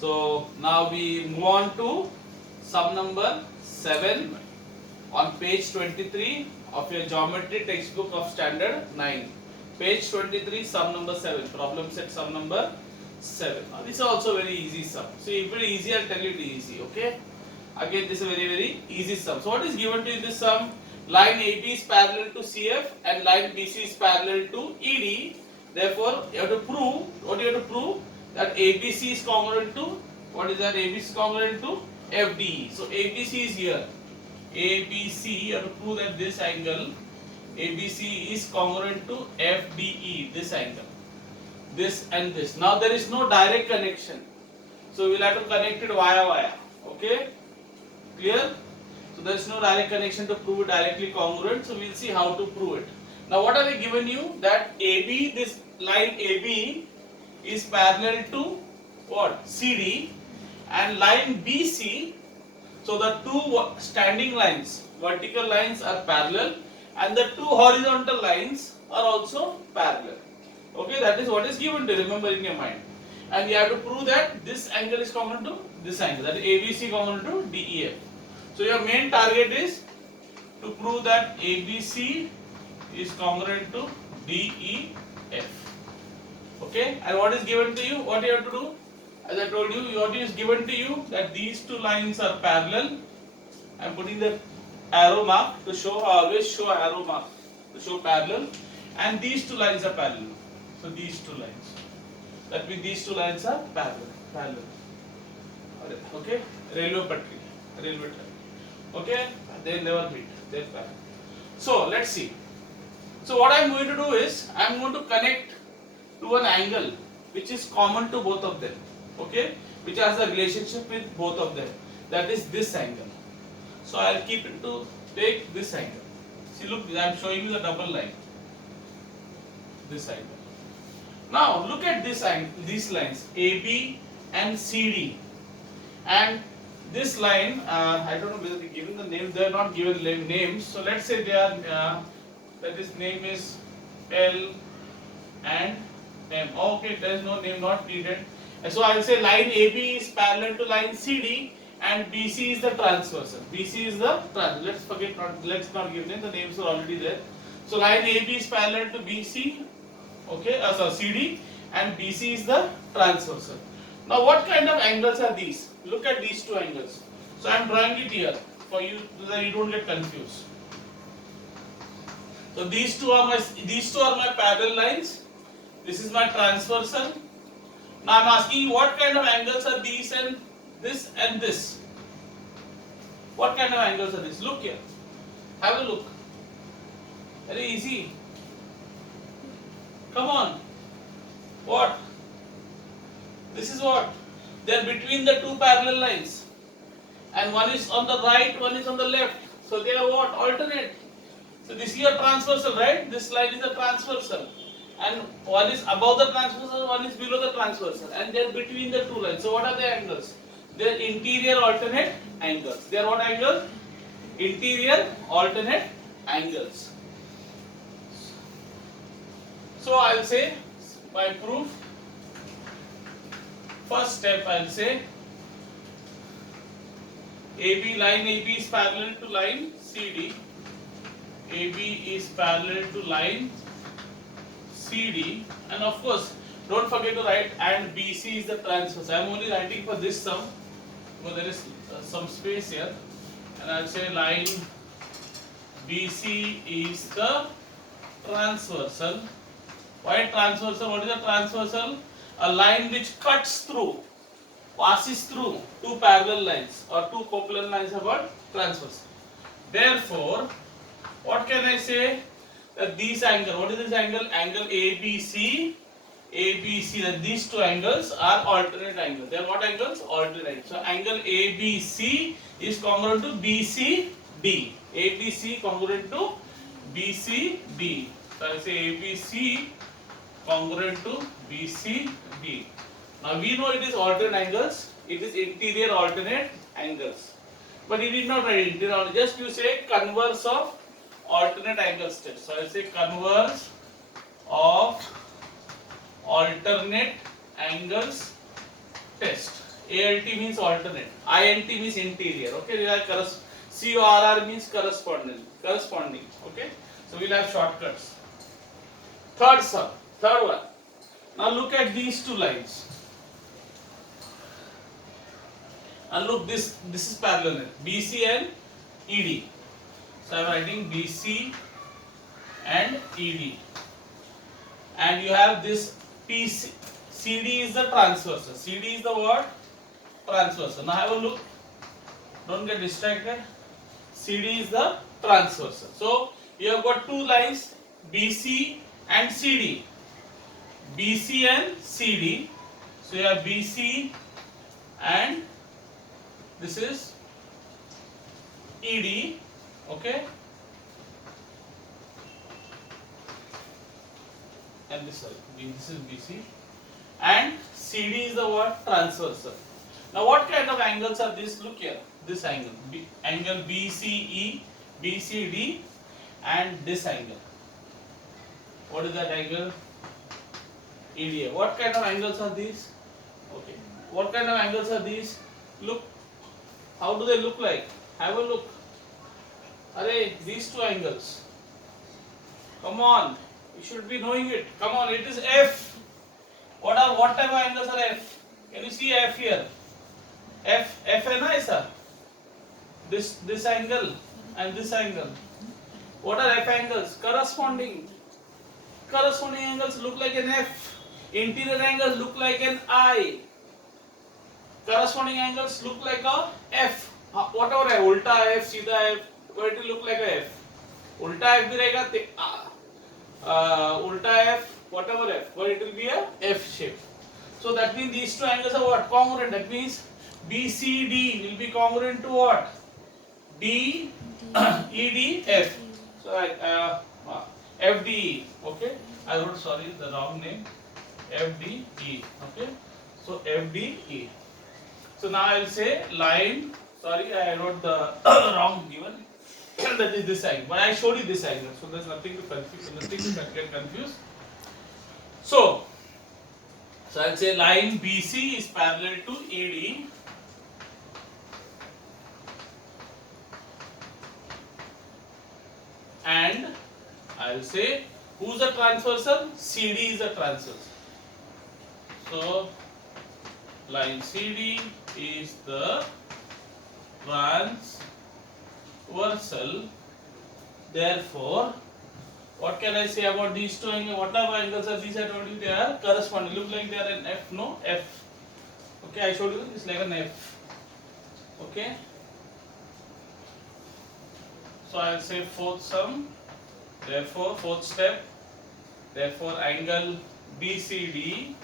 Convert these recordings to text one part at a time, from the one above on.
So now we move on to sum number 7 on page 23 of your geometry textbook of standard 9. Page 23, sum number 7. Problem set sum number 7. Now this is also very easy sum. So if it is easy, I'll tell you it is easy. Okay. Again, this is a very easy sum. So what is given to you in this sum? Line AB is parallel to CF and line BC is parallel to ED. Therefore, you have to prove, what you have to prove? That ABC is congruent to, what is that? ABC is congruent to FDE. So ABC is here. ABC, you have to prove that this angle ABC is congruent to FDE, this angle. This and this. Now there is no direct connection. So we'll have to connect it via. Okay? Clear? So there is no direct connection to prove it directly congruent. So we'll see how to prove it. Now what are they given you? That AB, this line AB is parallel to what? CD, and line BC. So the two standing lines, vertical lines are parallel, and the two horizontal lines are also parallel. Okay, that is what is given to you, remember in your mind. And you have to prove that this angle is congruent to this angle, that is ABC congruent to DEF. So your main target is to prove that ABC is congruent to DEF. Okay, and what is given to you? What you have to do? As I told you, what is given to you that these two lines are parallel. I am putting the arrow mark to show, always show arrow mark to show parallel, and these two lines are parallel. So these two lines, that means these two lines are parallel. Okay, railway track. Okay, they never meet, they are parallel. So let's see. So what I am going to do is, I am going to connect to an angle which is common to both of them. Okay, which has a relationship with both of them, that is this angle. So I'll keep it to take this angle. See, look, I'm showing you the double line, this angle. Now look at this angle, these lines AB and CD, and this line, I don't know whether they're given the name, they are not given names. So let's say they are, that this name is L and M. Okay, there is no name, not needed. So I will say line AB is parallel to line CD and BC is the transversal. BC is the let's not give them, the names are already there. So line AB is parallel to BC, okay, CD, and BC is the transversal. Now what kind of angles are these? Look at these two angles. So I am drawing it here for you so that you don't get confused. So these two are my parallel lines. This is my transversal. Now I am asking you, what kind of angles are these and this and this? What kind of angles are these? Look here. Have a look. Very easy. Come on. What? This is what? They are between the two parallel lines. And one is on the right, one is on the left. So they are what? Alternate. So this is your transversal, right? This line is a transversal. And one is above the transversal, one is below the transversal, and they are between the two lines. So what are the angles? They are interior alternate angles. They are what angles? Interior alternate angles. So I will say by proof, first step I will say line AB is parallel to line CD. AB is parallel to line CD, and of course don't forget to write and BC is the transverse. I am only writing for this sum because there is some space here, and I will say line BC is the transversal. Why transversal? What is a transversal? A line which cuts through, passes through two parallel lines or two coplanar lines are called transversal. Therefore, what can I say? That these angle, what is this angle? Angle ABC, that these two angles are alternate angles. They are what angles? Alternate. So angle ABC is congruent to BCD. ABC congruent to BCD. So I say ABC congruent to BCD. Now we know it is alternate angles. It is interior alternate angles. But you did not write interior. Just you say converse of alternate angle test. So I will say converse of alternate angles test. ALT means alternate. INT means interior. Okay, we have CORR means corresponding. Okay, so we'll have shortcuts. Third sum, third one. Now look at these two lines. And look, this is parallel. BC and ED. So I am writing BC and ED. And you have this PC. CD is the transversal. CD is the what? Transversal. Now have a look. Don't get distracted. CD is the transversal. So you have got two lines, BC and CD. BC and CD. So you have BC and this is ED. Okay. And this is BC. And CD is the what? Transversal. Now what kind of angles are these? Look here. This angle. Angle BCE, BCD and this angle. What is that angle? EDA. What kind of angles are these? Okay. What kind of angles are these? Look. How do they look like? Have a look. Array, these two angles. Come on. You should be knowing it. Come on, it is F. What type of angles are F? Can you see F here? F and I, sir. This angle and this angle. What are F angles? Corresponding angles look like an F. Interior angles look like an I. Corresponding angles look like a F. Whatever है, उल्टा F, सीधा F, but it will look like a F. उल्टा F भी रहेगा, ulta F, whatever F, but it will be a F shape. So that means these two angles are what? Congruent. That means BCD will be congruent to what? D, ED, F. So FDE. Okay, I wrote the wrong name. FDE. Okay, so FDE. So now I will say line. Sorry, I wrote the wrong given. That is this angle, but I showed you this angle, so there's nothing to get confused. So I'll say line BC is parallel to ED, and I'll say who's the transversal? CD is the transversal. So line CD is the transversal. Therefore, what can I say about these two angles? What type of angles are these? I told you they are corresponding. Look like they are an F. No, F. Okay, I showed you it's like an F. Okay. So I'll say fourth sum. Therefore, fourth step. Therefore, angle BCD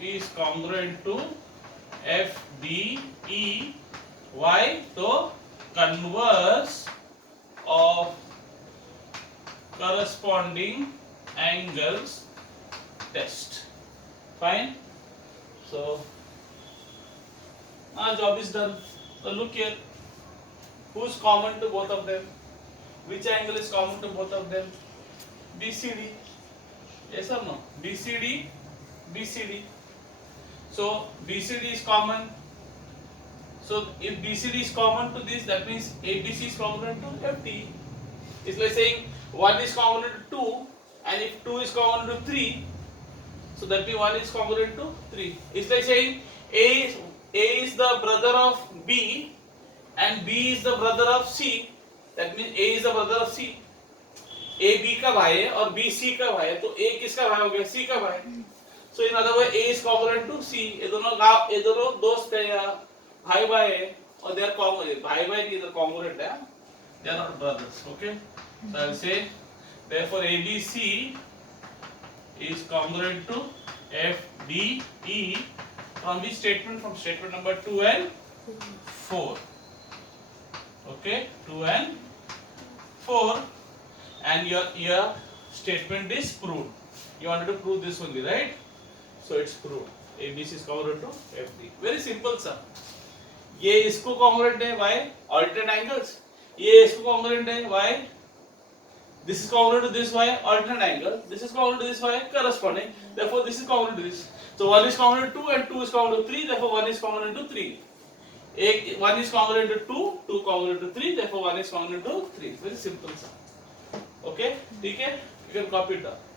is congruent to FDE. Why? So converse of corresponding angles test. Fine. So our job is done. So look here. Who's common to both of them? Which angle is common to both of them? BCD. Yes or no? BCD. So BCD is common. So if BCD is common to this, that means ABC is congruent to FD. It's like saying 1 is congruent to 2, and if 2 is congruent to 3, so that means 1 is congruent to 3. It's like saying A is the brother of B and B is the brother of C. That means A is the brother of C. A B का भाई है और B C का भाई है, तो A किसका भाई हो गया? C का भाई. So in other words, A is congruent to C. ये दोनों दोस्त है या भाई है, और they are congruent. भाई की congruent है. They are not brothers. Okay. So I will say, therefore ABC is congruent to FDE from which statement? From statement number 2 and 4. Okay, 2 and 4, and your statement is proved. You wanted to prove this only, right? So it's proved. ABC is congruent to FD. Very simple, sir. ये इसको congruent है, why? Alternate angles. ये इसको congruent है, why? This is congruent to this, why? Alternate angle. This is congruent to this, why? Corresponding. Therefore, this is congruent to this. So 1 is congruent to 2 and 2 is congruent to 3, therefore 1 is congruent to 3. 1 is congruent to 2, 2 congruent to 3, therefore 1 is congruent to 3. Very simple, sir. Okay, ठीक है? You can copy it down.